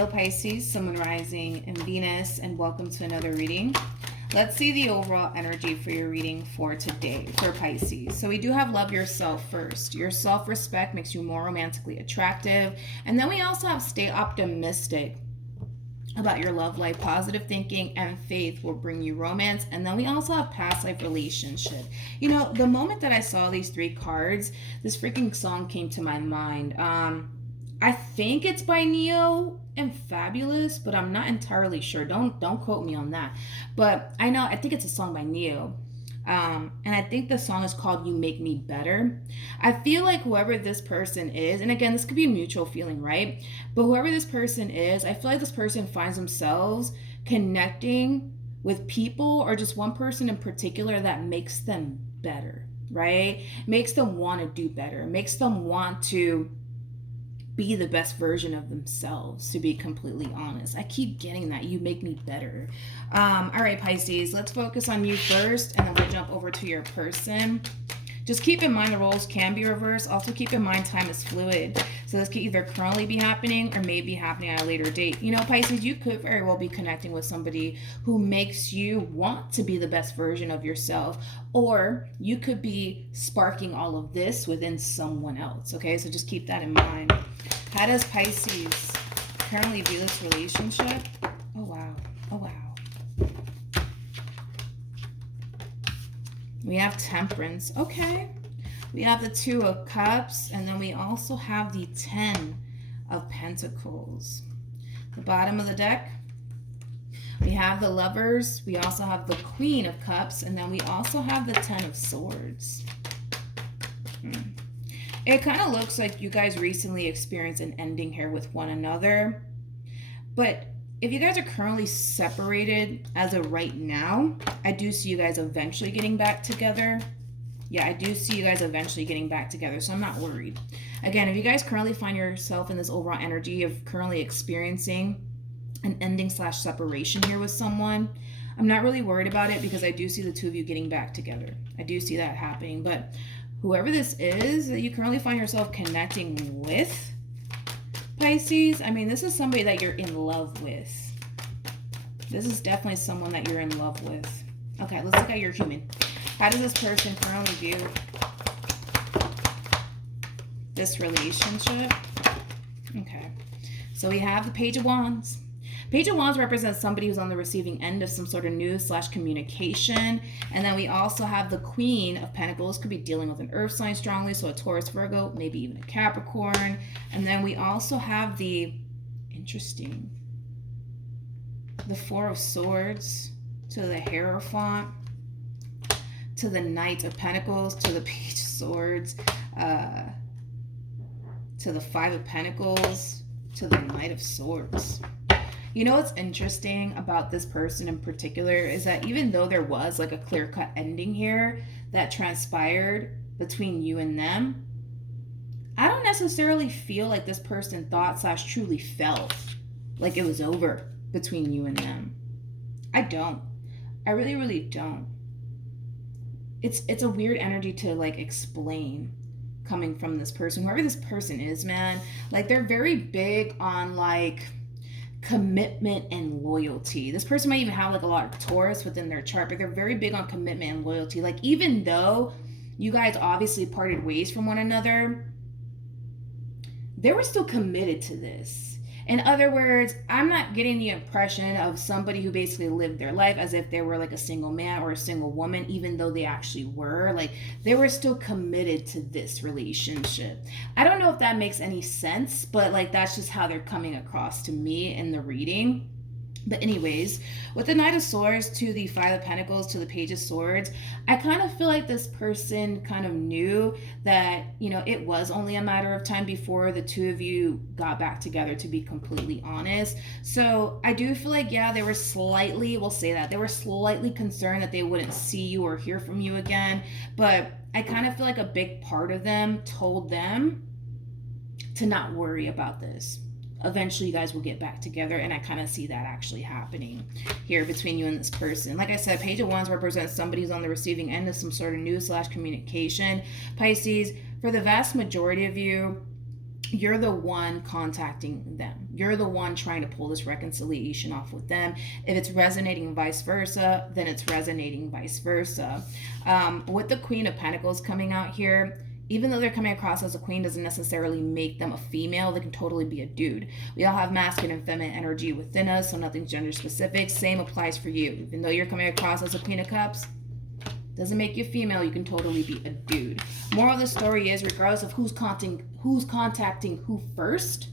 Hello Pisces, Sun, Moon, Rising, and Venus, and welcome to another reading. Let's see the overall energy for your reading for today for Pisces. So we do have love yourself first. Your self-respect makes you more romantically attractive. And then we also have stay optimistic about your love life. Positive thinking and faith will bring you romance. And then we also have past life relationship. You know, the moment that I saw these three cards, this freaking song came to my mind. I think it's by Neo and Fabulous, but I'm not entirely sure. Don't quote me on that. But I think it's a song by Neo. And I think the song is called You Make Me Better. I feel like whoever this person is, and again, this could be a mutual feeling, right? But whoever this person is, I feel like this person finds themselves connecting with people or just one person in particular that makes them better, right? Makes them want to do better, makes them want to be the best version of themselves, to be completely honest. I keep getting that. You make me better. All right, Pisces, let's focus on you first, and then we'll jump over to your person. Just keep in mind the roles can be reversed. Also keep in mind time is fluid. So this could either currently be happening or may be happening at a later date. You know, Pisces, you could very well be connecting with somebody who makes you want to be the best version of yourself. Or you could be sparking all of this within someone else. Okay, so just keep that in mind. How does Pisces currently view this relationship? Oh, wow. Oh, wow. We have Temperance. Okay. We have the Two of Cups. And then we also have the Ten of Pentacles. The bottom of the deck, we have the Lovers. We also have the Queen of Cups. And then we also have the Ten of Swords. It kind of looks like you guys recently experienced an ending here with one another. But if you guys are currently separated as of right now, I do see you guys eventually getting back together. Yeah, I do see you guys eventually getting back together, so I'm not worried. Again, if you guys currently find yourself in this overall energy of currently experiencing an ending / separation here with someone, I'm not really worried about it because I do see the two of you getting back together. I do see that happening, but whoever this is that you currently find yourself connecting with, Pisces, I mean, this is somebody that you're in love with. This is definitely someone that you're in love with. Okay, let's look at your human. How does this person currently view this relationship? Okay, so we have the Page of Wands. Page of Wands represents somebody who's on the receiving end of some sort of news / communication. And then we also have the Queen of Pentacles. Could be dealing with an earth sign strongly, so a Taurus, Virgo, maybe even a Capricorn. And then we also have the, interesting, the Four of Swords to the Hierophant, to the Knight of Pentacles, to the Page of Swords, to the Five of Pentacles, to the Knight of Swords. You know what's interesting about this person in particular is that even though there was like a clear-cut ending here that transpired between you and them, I don't necessarily feel like this person thought / truly felt like it was over between you and them. I don't. I really, really don't. It's a weird energy to like explain coming from this person. Whoever this person is, man, like they're very big on like commitment and loyalty. This person might even have like a lot of Taurus within their chart, but they're very big on commitment and loyalty. Like even though you guys obviously parted ways from one another, they were still committed to this. In other words, I'm not getting the impression of somebody who basically lived their life as if they were like a single man or a single woman, even though they actually were. Like they were still committed to this relationship. I don't know if that makes any sense, but like that's just how they're coming across to me in the reading. But anyways, with the Knight of Swords to the Five of Pentacles to the Page of Swords, I kind of feel like this person kind of knew that, you know, it was only a matter of time before the two of you got back together, to be completely honest. So I do feel like, yeah, they were slightly, we'll say that, they were slightly concerned that they wouldn't see you or hear from you again. But I kind of feel like a big part of them told them to not worry about this. Eventually you guys will get back together, and I kind of see that actually happening here between you and this person. Like I said, Page of Wands represents somebody who's on the receiving end of some sort of news / communication. Pisces, for the vast majority of you, you're the one contacting them. You're the one trying to pull this reconciliation off with them. If it's resonating vice versa, then it's resonating vice versa. With the Queen of Pentacles coming out here, even though they're coming across as a queen doesn't necessarily make them a female. They can totally be a dude. We all have masculine and feminine energy within us, so nothing's gender specific. Same applies for you. Even though you're coming across as a Queen of Cups, doesn't make you female. You can totally be a dude. Moral of the story is, regardless of who's contacting who first,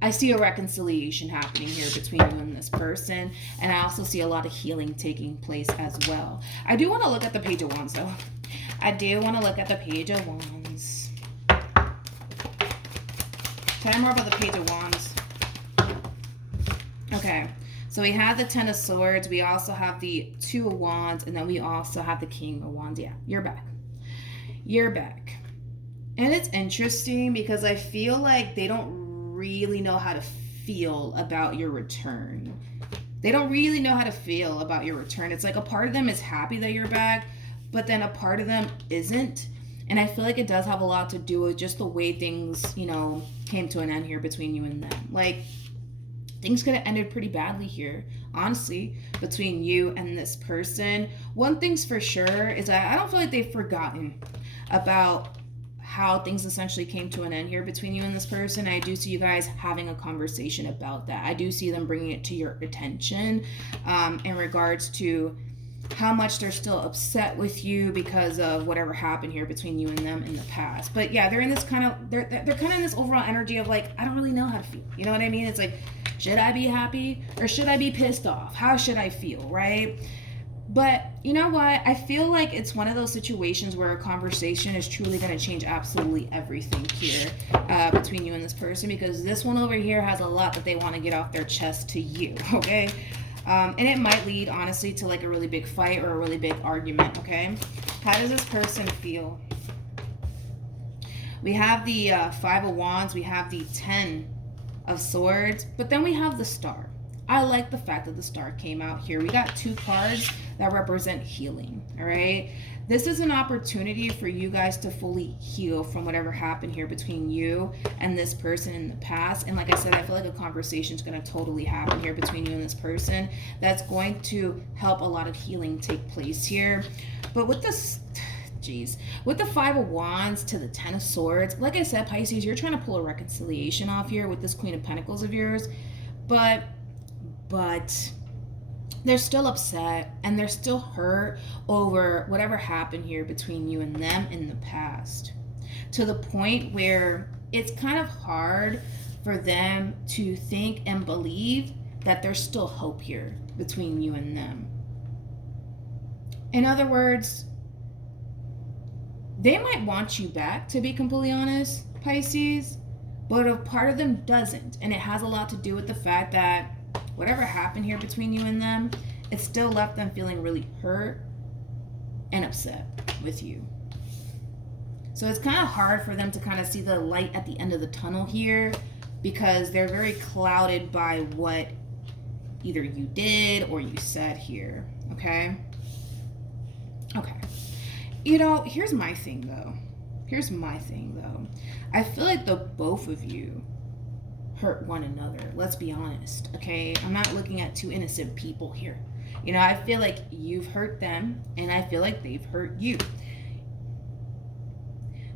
I see a reconciliation happening here between you and this person. And I also see a lot of healing taking place as well. I do want to look at the Page of Wands, though. I do want to look at the Page of Wands. Tell me more about the Page of Wands. Okay. So we have the Ten of Swords. We also have the Two of Wands. And then we also have the King of Wands. Yeah, you're back. You're back. And it's interesting because I feel like they don't really know how to feel about your return. They don't really know how to feel about your return. It's like a part of them is happy that you're back, but then a part of them isn't. And I feel like it does have a lot to do with just the way things, came to an end here between you and them. Like, things could have ended pretty badly here, honestly, between you and this person. One thing's for sure is that I don't feel like they've forgotten about how things essentially came to an end here between you and this person. I do see you guys having a conversation about that. I do see them bringing it to your attention in regards to how much they're still upset with you because of whatever happened here between you and them in the past. But yeah, they're in this kind of, they're kind of in this overall energy of like, I don't really know how to feel. You know what I mean? It's like, should I be happy or should I be pissed off? How should I feel, right? But you know what? I feel like it's one of those situations where a conversation is truly going to change absolutely everything here between you and this person, because this one over here has a lot that they want to get off their chest to you, okay? And it might lead, honestly, to like a really big fight or a really big argument, okay? How does this person feel? We have the Five of Wands. We have the Ten of Swords. But then we have the Star. I like the fact that the Star came out here. We got two cards that represent healing, all right? This is an opportunity for you guys to fully heal from whatever happened here between you and this person in the past. And like I said, I feel like a conversation is going to totally happen here between you and this person that's going to help a lot of healing take place here. But with this, with the Five of Wands to the Ten of Swords, like I said, Pisces, you're trying to pull a reconciliation off here with this Queen of Pentacles of yours. But they're still upset and they're still hurt over whatever happened here between you and them in the past, to the point where it's kind of hard for them to think and believe that there's still hope here between you and them. In other words, they might want you back, to be completely honest, Pisces, but a part of them doesn't. And it has a lot to do with the fact that whatever happened here between you and them, it still left them feeling really hurt and upset with you. So it's kind of hard for them to kind of see the light at the end of the tunnel here, because they're very clouded by what either you did or you said here, okay? Okay. Here's my thing, though. I feel like the both of you hurt one another. Let's be honest, okay? I'm not looking at two innocent people here. I feel like you've hurt them, and I feel like they've hurt you.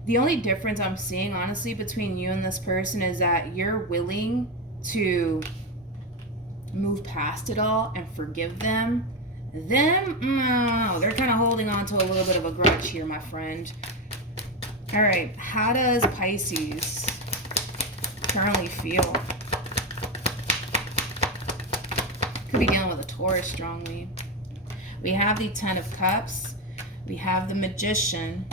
The only difference I'm seeing, honestly, between you and this person is that you're willing to move past it all and forgive them. No, they're kind of holding on to a little bit of a grudge here, my friend. All right, how does Pisces currently feel? Could be dealing with a Taurus strongly. We have the Ten of Cups. We have the Magician.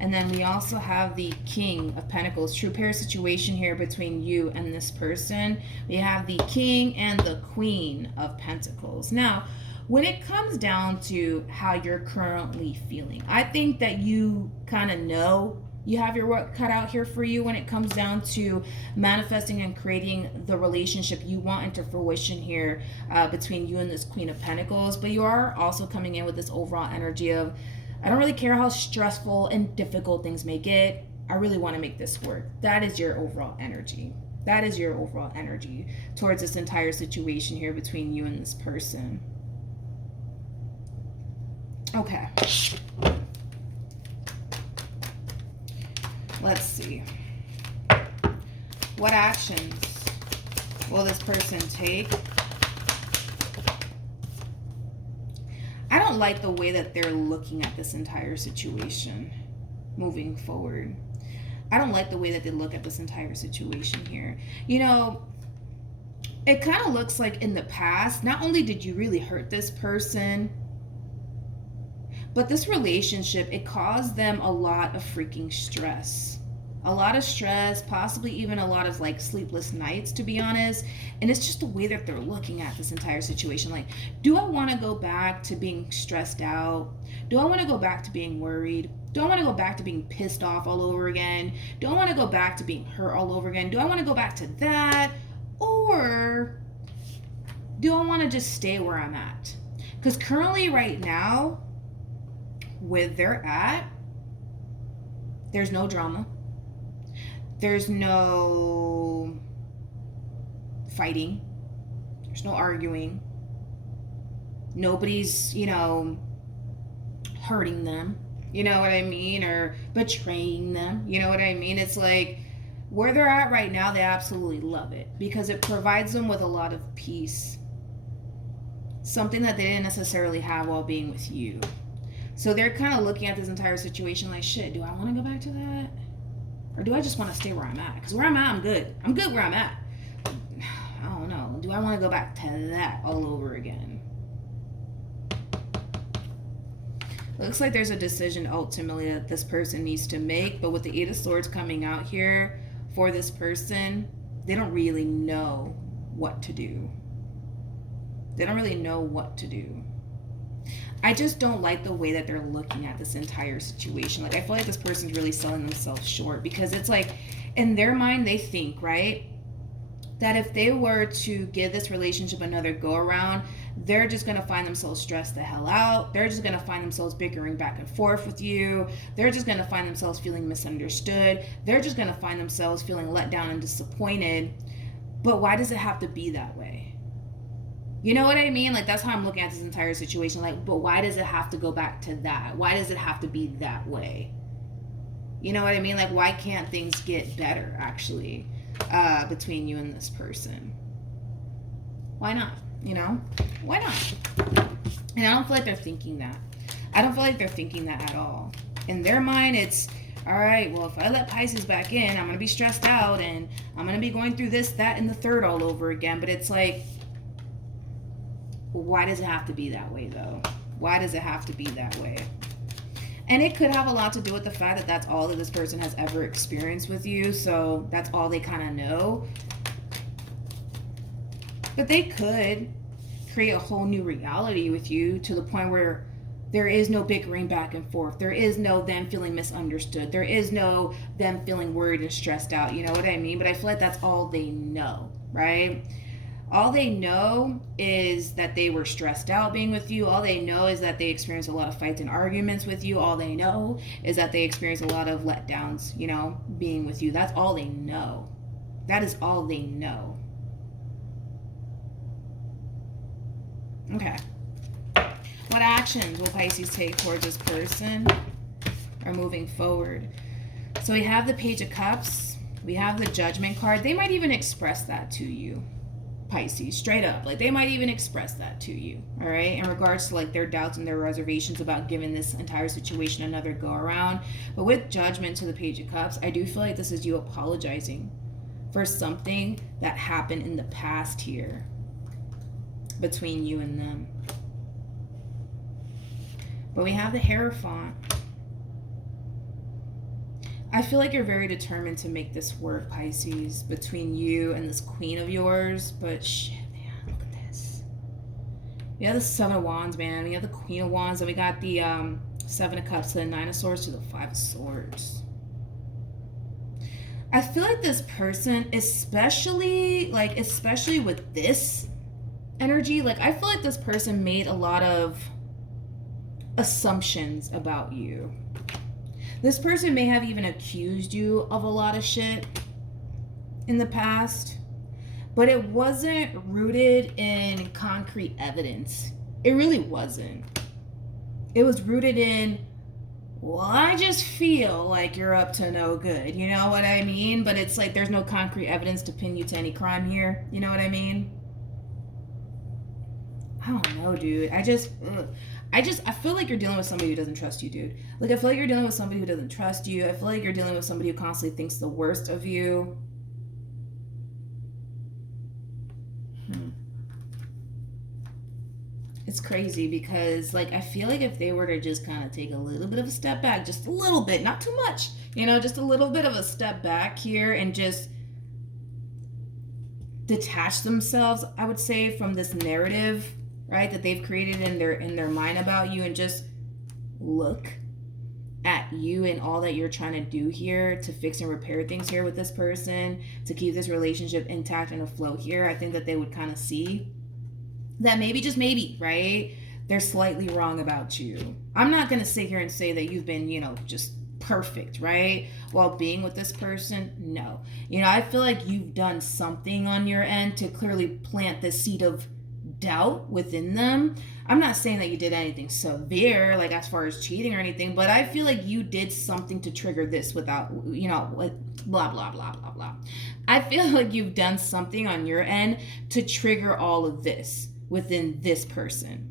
And then we also have the King of Pentacles. True pair situation here between you and this person. We have the King and the Queen of Pentacles. Now, when it comes down to how you're currently feeling, I think that you kind of know you have your work cut out here for you when it comes down to manifesting and creating the relationship you want into fruition here between you and this Queen of Pentacles. But you are also coming in with this overall energy of, I don't really care how stressful and difficult things may get. I really want to make this work. That is your overall energy. That is your overall energy towards this entire situation here between you and this person. Okay. Let's see. What actions will this person take? I don't like the way that they're looking at this entire situation moving forward. I don't like the way that they look at this entire situation here. You know, it kind of looks like in the past, not only did you really hurt this person, but this relationship, it caused them a lot of freaking stress. A lot of stress, possibly even a lot of like sleepless nights, to be honest. And it's just the way that they're looking at this entire situation. Like, do I want to go back to being stressed out? Do I want to go back to being worried? Do I want to go back to being pissed off all over again? Do I want to go back to being hurt all over again? Do I want to go back to that? Or do I want to just stay where I'm at? Because currently right now, where they're at, there's no drama. There's no fighting. There's no arguing. Nobody's, hurting them. You know what I mean? Or betraying them. You know what I mean? It's like where they're at right now, they absolutely love it because it provides them with a lot of peace. Something that they didn't necessarily have while being with you. So they're kind of looking at this entire situation like, shit, do I want to go back to that? Or do I just want to stay where I'm at? Because where I'm at, I'm good. I'm good where I'm at. I don't know. Do I want to go back to that all over again? Looks like there's a decision ultimately that this person needs to make. But with the Eight of Swords coming out here for this person, they don't really know what to do. They don't really know what to do. I just don't like the way that they're looking at this entire situation. Like, I feel like this person's really selling themselves short because it's like, in their mind, they think, right, that if they were to give this relationship another go around, they're just going to find themselves stressed the hell out. They're just going to find themselves bickering back and forth with you. They're just going to find themselves feeling misunderstood. They're just going to find themselves feeling let down and disappointed. But why does it have to be that way? You know what I mean? Like, that's how I'm looking at this entire situation. Like, but why does it have to go back to that? Why does it have to be that way? You know what I mean? Like, why can't things get better, actually, between you and this person? Why not? Why not? And I don't feel like they're thinking that. I don't feel like they're thinking that at all. In their mind, it's, all right, well, if I let Pisces back in, I'm going to be stressed out, and I'm going to be going through this, that, and the third all over again. But it's like, why does it have to be that way, though? Why does it have to be that way? And it could have a lot to do with the fact that that's all that this person has ever experienced with you. So that's all they kind of know. But they could create a whole new reality with you to the point where there is no bickering back and forth. There is no them feeling misunderstood. There is no them feeling worried and stressed out. You know what I mean? But I feel like that's all they know, right? All they know is that they were stressed out being with you. All they know is that they experienced a lot of fights and arguments with you. All they know is that they experienced a lot of letdowns, being with you. That's all they know. That is all they know. Okay. What actions will Pisces take towards this person or moving forward? So we have the Page of Cups. We have the Judgment card. They might even express that to you. Pisces, straight up. Like, they might even express that to you, all right, in regards to like their doubts and their reservations about giving this entire situation another go around. But with Judgment to the Page of Cups, I do feel like this is you apologizing for something that happened in the past here between you and them. But we have the Hierophant. I feel like you're very determined to make this work, Pisces, between you and this queen of yours. But shit, man, look at this. We have the Seven of Wands, man. We have the Queen of Wands. And we got the Seven of Cups to the Nine of Swords to the Five of Swords. I feel like this person, especially with this energy, like, I feel like this person made a lot of assumptions about you. This person may have even accused you of a lot of shit in the past, but it wasn't rooted in concrete evidence. It really wasn't. It was rooted in, well, I just feel like you're up to no good. You know what I mean? But it's like there's no concrete evidence to pin you to any crime here. You know what I mean? I don't know, dude. I feel like you're dealing with somebody who doesn't trust you, dude. Like, I feel like you're dealing with somebody who doesn't trust you. I feel like you're dealing with somebody who constantly thinks the worst of you. It's crazy because, like, I feel like if they were to just kind of take a little bit of a step back, just a little bit, not too much, you know, just a little bit of a step back here and just detach themselves, I would say, from this narrative, right, that they've created in their mind about you, and just look at you and all that you're trying to do here to fix and repair things here with this person, to keep this relationship intact and afloat here. I think that they would kind of see that maybe, just maybe, right, they're slightly wrong about you. I'm not going to sit here and say that you've been, you know, just perfect, right, while being with this person. No. You know, I feel like you've done something on your end to clearly plant the seed of doubt within them. I'm not saying that you did anything severe, like as far as cheating or anything, but I feel like you did something to trigger this without, you know, like blah, blah, blah, blah, blah. I feel like you've done something on your end to trigger all of this within this person.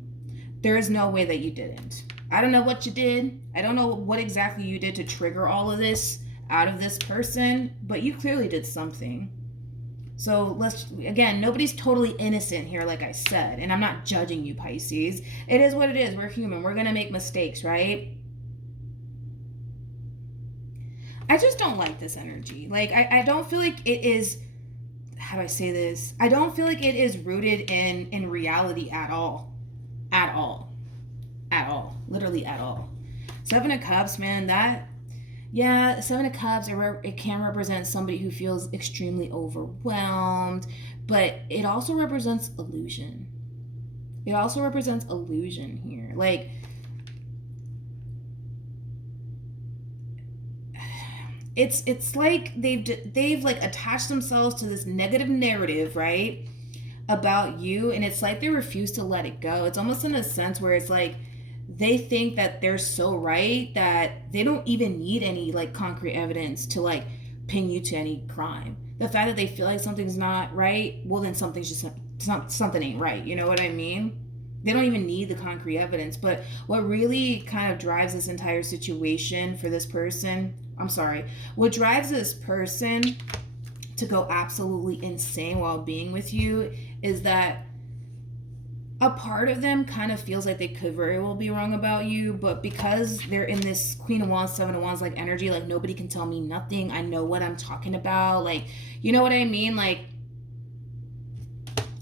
There is no way that you didn't. I don't know what you did. I don't know what exactly you did to trigger all of this out of this person, but you clearly did something. So again, nobody's totally innocent here, like I said, and I'm not judging you, Pisces. It is what it is. We're human. We're going to make mistakes, right? I just don't like this energy. Like, I don't feel like it is, how do I say this? I don't feel like it is rooted in reality at all. At all. At all. Literally at all. Seven of Cups, man, Seven of Cups, it can represent somebody who feels extremely overwhelmed, but it also represents illusion. It also represents illusion here. Like, it's like they've like attached themselves to this negative narrative, right, about you, and it's like they refuse to let it go. It's almost in a sense where it's like they think that they're so right that they don't even need any like concrete evidence to like pin you to any crime. The fact that they feel like something's not right, well, then something ain't right. You know what I mean? They don't even need the concrete evidence. But what really kind of drives this entire situation for this person, what drives this person to go absolutely insane while being with you is that a part of them kind of feels like they could very well be wrong about you, but because they're in this Queen of Wands, Seven of Wands like energy, like nobody can tell me nothing. I know what I'm talking about. Like, you know what I mean? Like,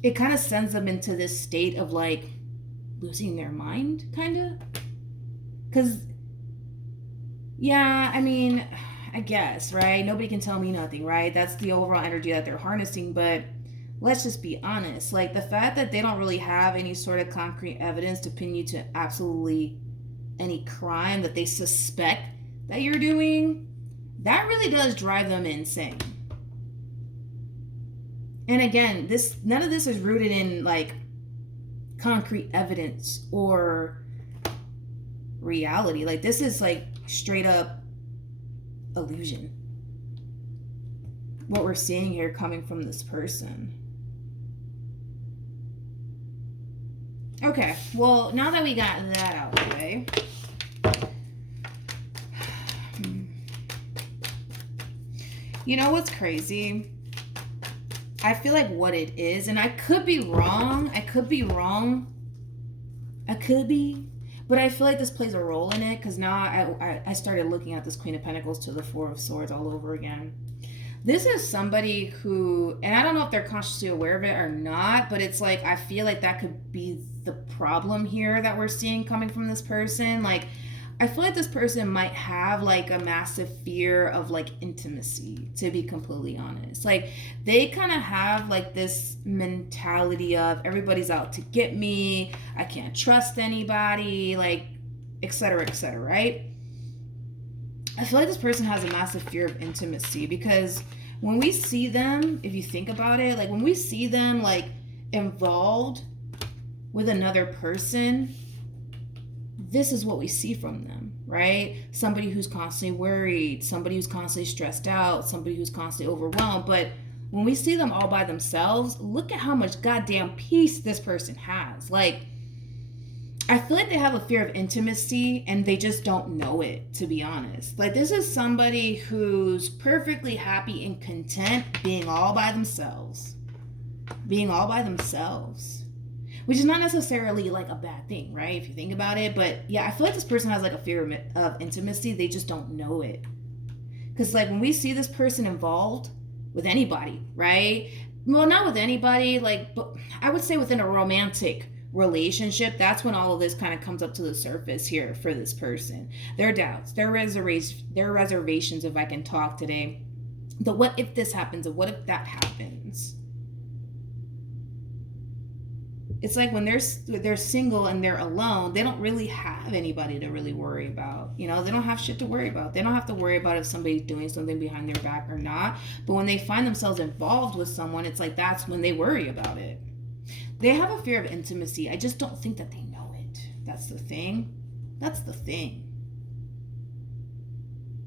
it kind of sends them into this state of like losing their mind, kind of. Because, yeah, I mean, I guess, right? Nobody can tell me nothing, right? That's the overall energy that they're harnessing, but let's just be honest. Like, the fact that they don't really have any sort of concrete evidence to pin you to absolutely any crime that they suspect that you're doing, that really does drive them insane. And again, none of this is rooted in like concrete evidence or reality. Like, this is like straight up illusion. What we're seeing here coming from this person. Okay, well, now that we got that out of the way, you know what's crazy? I feel like what it is, and I could be wrong, but I feel like this plays a role in it, because now I started looking at this Queen of Pentacles to the Four of Swords all over again. This is somebody who, and I don't know if they're consciously aware of it or not, but it's like, I feel like that could be the problem here that we're seeing coming from this person. Like, I feel like this person might have like a massive fear of like intimacy, to be completely honest. Like, they kind of have like this mentality of everybody's out to get me, I can't trust anybody, like, etc., right? I feel like this person has a massive fear of intimacy, because when we see them, if you think about it, like when we see them like involved with another person, this is what we see from them, right? Somebody who's constantly worried, somebody who's constantly stressed out, somebody who's constantly overwhelmed. But when we see them all by themselves, look at how much goddamn peace this person has. Like, I feel like they have a fear of intimacy and they just don't know it, to be honest. Like, this is somebody who's perfectly happy and content being all by themselves. Being all by themselves. Which is not necessarily like a bad thing, right? If you think about it. But yeah, I feel like this person has like a fear of intimacy. They just don't know it. Because like when we see this person involved with anybody, right? Well, not with anybody, like, but I would say within a romantic relationship, that's when all of this kind of comes up to the surface here for this person. Their doubts, their reservations, if I can talk today. The what if this happens, and what if that happens? It's like when they're single and they're alone, they don't really have anybody to really worry about. You know, they don't have shit to worry about. They don't have to worry about if somebody's doing something behind their back or not. But when they find themselves involved with someone, it's like that's when they worry about it. They have a fear of intimacy. I just don't think that they know it. That's the thing. That's the thing.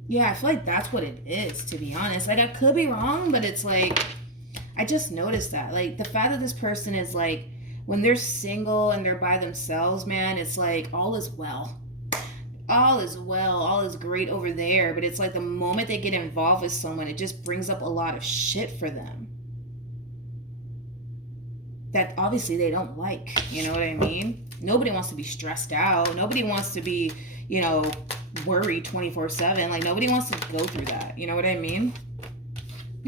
Yeah, I feel like that's what it is, to be honest. Like, I could be wrong, but it's like, I just noticed that. Like, the fact that this person is like, when they're single and they're by themselves, man, it's like all is well. All is well. All is great over there. But it's like the moment they get involved with someone, it just brings up a lot of shit for them that obviously they don't like. You know what I mean? Nobody wants to be stressed out. Nobody wants to be, you know, worried 24/7. Like, nobody wants to go through that. You know what I mean?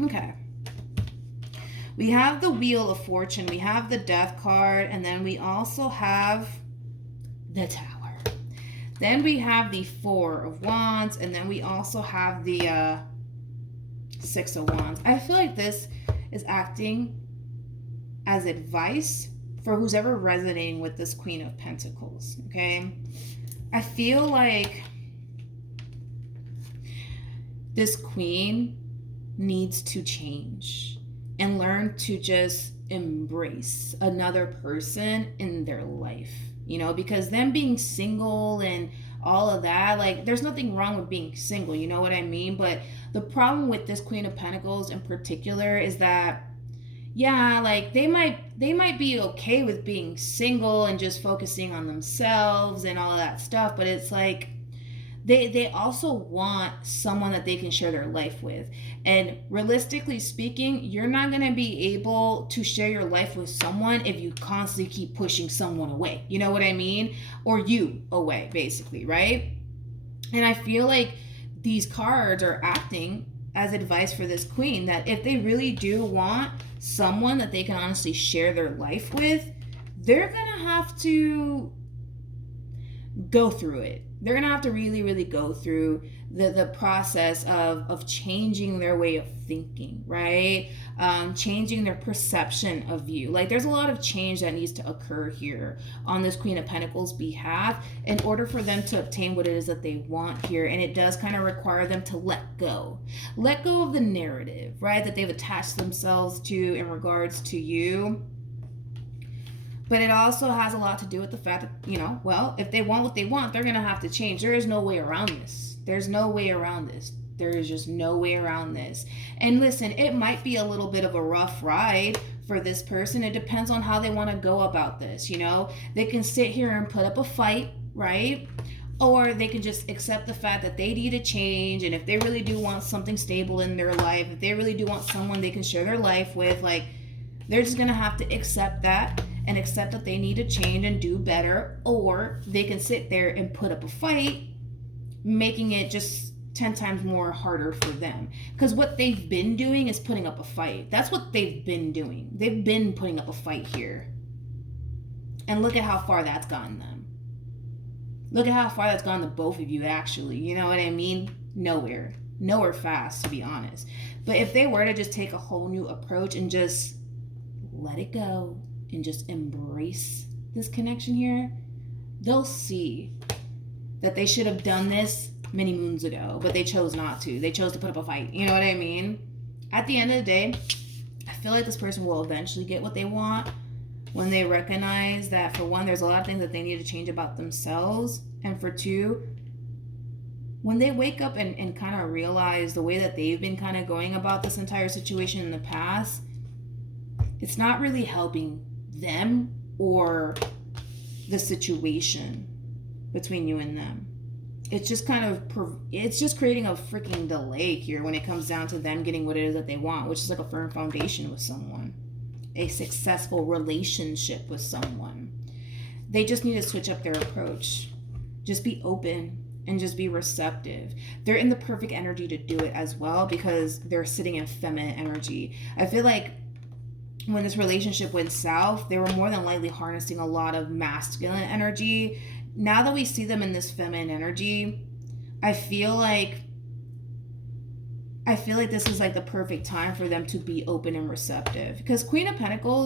Okay. We have the Wheel of Fortune, we have the Death card, and then we also have the Tower. Then we have the Four of Wands, and then we also have the Six of Wands. I feel like this is acting as advice for who's ever resonating with this Queen of Pentacles, okay? I feel like this queen needs to change and learn to just embrace another person in their life, you know, because them being single and all of that, like, there's nothing wrong with being single, you know what I mean? But the problem with this Queen of Pentacles in particular is that, yeah, like, they might be okay with being single and just focusing on themselves and all of that stuff, but it's like, they also want someone that they can share their life with. And realistically speaking, you're not going to be able to share your life with someone if you constantly keep pushing someone away. You know what I mean? Or you away, basically, right? And I feel like these cards are acting as advice for this queen, that if they really do want someone that they can honestly share their life with, they're going to have to go through it. They're going to have to really, really go through the process of changing their way of thinking, right? Changing their perception of you. Like, there's a lot of change that needs to occur here on this Queen of Pentacles behalf in order for them to obtain what it is that they want here. And it does kind of require them to let go. Let go of the narrative, right, that they've attached themselves to in regards to you. But it also has a lot to do with the fact that, you know, well, if they want what they want, they're going to have to change. There is no way around this. There's no way around this. There is just no way around this. And listen, it might be a little bit of a rough ride for this person. It depends on how they want to go about this, you know. They can sit here and put up a fight, right? Or they can just accept the fact that they need a change. And if they really do want something stable in their life, if they really do want someone they can share their life with, like, they're just going to have to accept that and accept that they need to change and do better. Or they can sit there and put up a fight, making it just 10 times more harder for them. Because what they've been doing is putting up a fight. That's what they've been doing. They've been putting up a fight here. And look at how far that's gotten them. Look at how far that's gone to both of you, actually. You know what I mean? Nowhere. Nowhere fast, to be honest. But if they were to just take a whole new approach and just let it go and just embrace this connection here, they'll see that they should have done this many moons ago, but they chose not to. They chose to put up a fight. You know what I mean? At the end of the day, I feel like this person will eventually get what they want when they recognize that, for one, there's a lot of things that they need to change about themselves. And for two, when they wake up and kind of realize the way that they've been kind of going about this entire situation in the past, it's not really helping them or the situation between you and them. It's just it's just creating a freaking delay here when it comes down to them getting what it is that they want, which is like a firm foundation with someone, a successful relationship with someone. They just need to switch up their approach. Just be open and just be receptive. They're in the perfect energy to do it as well, because they're sitting in feminine energy. I feel like when this relationship went south, they were more than likely harnessing a lot of masculine energy. Now that we see them in this feminine energy, I feel like this is like the perfect time for them to be open and receptive, because feminine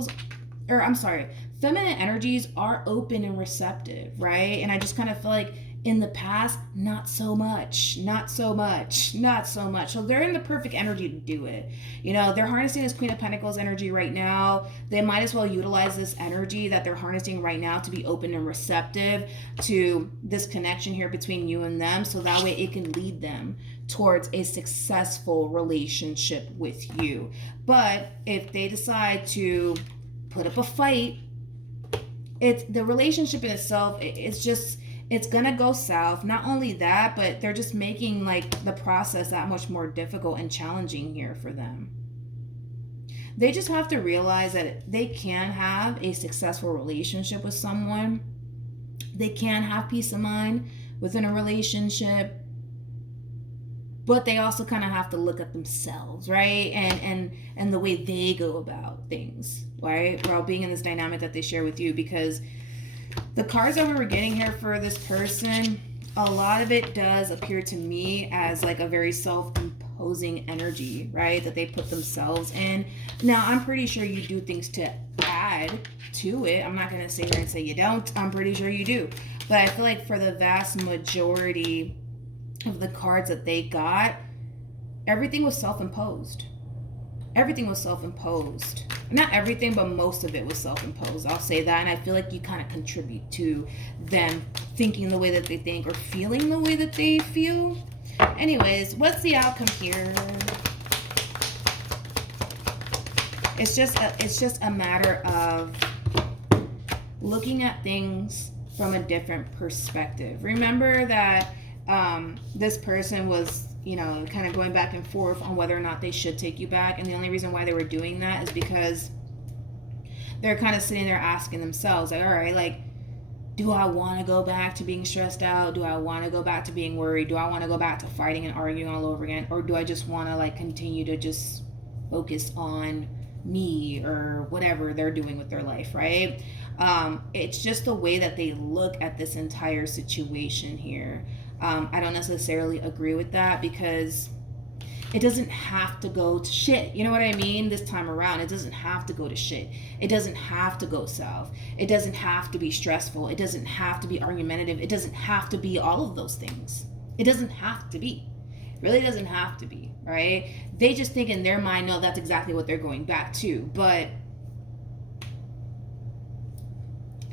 energies are open and receptive, right? And I just kind of feel like in the past, not so much. So they're in the perfect energy to do it. You know, they're harnessing this Queen of Pentacles energy right now. They might as well utilize this energy that they're harnessing right now to be open and receptive to this connection here between you and them, so that way it can lead them towards a successful relationship with you. But if they decide to put up a fight, it's the relationship in itself, it's gonna go south. Not only that, but they're just making like the process that much more difficult and challenging here for them. They just have to realize that they can have a successful relationship with someone. They can have peace of mind within a relationship, but they also kind of have to look at themselves, right? And the way they go about things, right? While being in this dynamic that they share with you, because the cards that we were getting here for this person, a lot of it does appear to me as like a very self-imposing energy, right? That they put themselves in. Now, I'm pretty sure you do things to add to it. I'm not going to sit here and say you don't. I'm pretty sure you do. But I feel like for the vast majority of the cards that they got, everything was self-imposed. Everything was self-imposed. Not everything, but most of it was self-imposed. I'll say that. And I feel like you kind of contribute to them thinking the way that they think or feeling the way that they feel. Anyways, what's the outcome here? It's just a matter of looking at things from a different perspective. Remember that this person was, you know, kind of going back and forth on whether or not they should take you back. And the only reason why they were doing that is because they're kind of sitting there asking themselves, like, all right, like, do I want to go back to being stressed out? Do I want to go back to being worried? Do I want to go back to fighting and arguing all over again? Or do I just want to like continue to just focus on me or whatever they're doing with their life, right? It's just the way that they look at this entire situation here. I don't necessarily agree with that, because it doesn't have to go to shit. You know what I mean? This time around, it doesn't have to go to shit. It doesn't have to go south. It doesn't have to be stressful. It doesn't have to be argumentative. It doesn't have to be all of those things. It doesn't have to be. It really doesn't have to be, right? They just think in their mind, no, that's exactly what they're going back to. But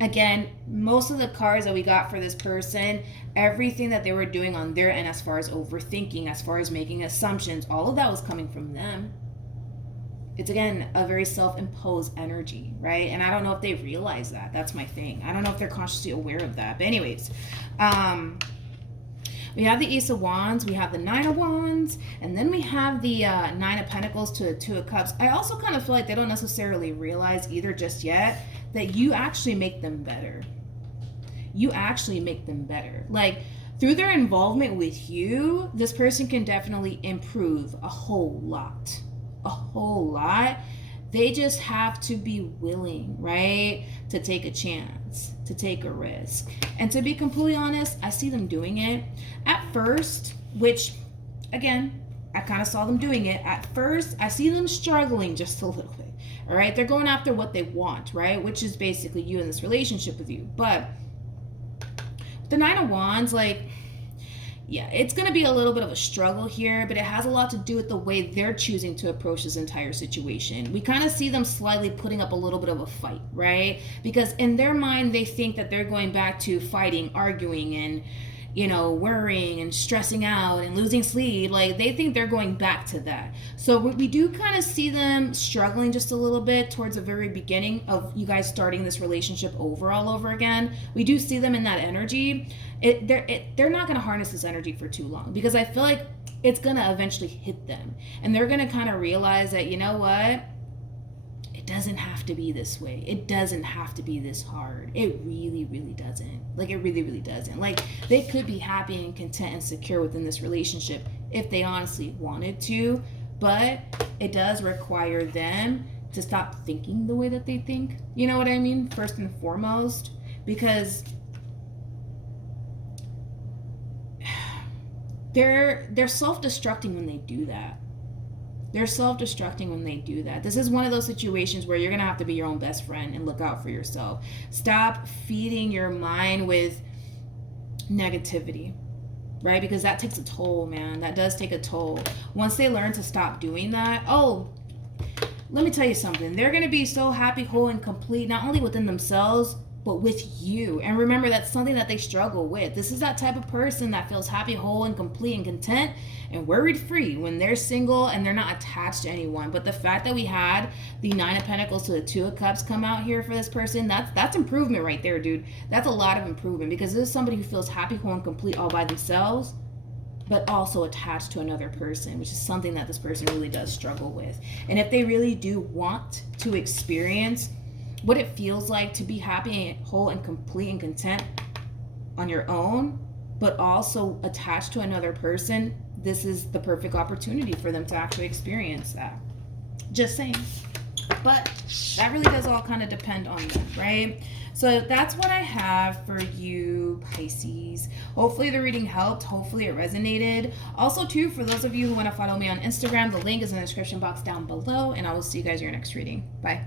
again, most of the cards that we got for this person, everything that they were doing on their end as far as overthinking, as far as making assumptions, all of that was coming from them. It's, again, a very self-imposed energy, right? And I don't know if they realize that. That's my thing. I don't know if they're consciously aware of that. But anyways, we have the Ace of Wands, we have the Nine of Wands, and then we have the Nine of Pentacles to the Two of Cups. I also kind of feel like they don't necessarily realize either just yet that you actually make them better. You actually make them better. Like, through their involvement with you, this person can definitely improve a whole lot. A whole lot. They just have to be willing, right, to take a chance, to take a risk. And to be completely honest, I see them doing it. At first, which, again, I kind of saw them doing it. At first, I see them struggling just a little bit, all right? They're going after what they want, right, which is basically you in this relationship with you. But the Nine of Wands, like, Yeah, it's going to be a little bit of a struggle here, but it has a lot to do with the way they're choosing to approach this entire situation. We kind of see them slightly putting up a little bit of a fight, right? Because in their mind, they think that they're going back to fighting, arguing, and worrying and stressing out and losing sleep. Like, they think they're going back to that. So we do kind of see them struggling just a little bit towards the very beginning of you guys starting this relationship over all over again. We do see them in that energy. They're not going to harness this energy for too long, because I feel like it's going to eventually hit them. And they're going to kind of realize that, you know what? It doesn't have to be this way. It doesn't have to be this hard. It really, really doesn't. Like, it really, really doesn't. Like, they could be happy and content and secure within this relationship if they honestly wanted to, but it does require them to stop thinking the way that they think. You know what I mean? First and foremost, because they're self-destructing when they do that. They're self-destructing when they do that. This is one of those situations where you're going to have to be your own best friend and look out for yourself. Stop feeding your mind with negativity, right? Because that takes a toll, man. That does take a toll. Once they learn to stop doing that, let me tell you something. They're going to be so happy, whole, and complete, not only within themselves, but with you. And remember, that's something that they struggle with. This is that type of person that feels happy, whole, and complete, and content, and worried free when they're single and they're not attached to anyone. But the fact that we had the Nine of Pentacles to the Two of Cups come out here for this person, that's improvement right there, dude. That's a lot of improvement, because this is somebody who feels happy, whole, and complete all by themselves, but also attached to another person, which is something that this person really does struggle with. And if they really do want to experience what it feels like to be happy and whole and complete and content on your own, but also attached to another person, this is the perfect opportunity for them to actually experience that. Just saying. But that really does all kind of depend on them, right? So that's what I have for you, Pisces. Hopefully the reading helped. Hopefully it resonated. Also, too, for those of you who want to follow me on Instagram, the link is in the description box down below, and I will see you guys in your next reading. Bye.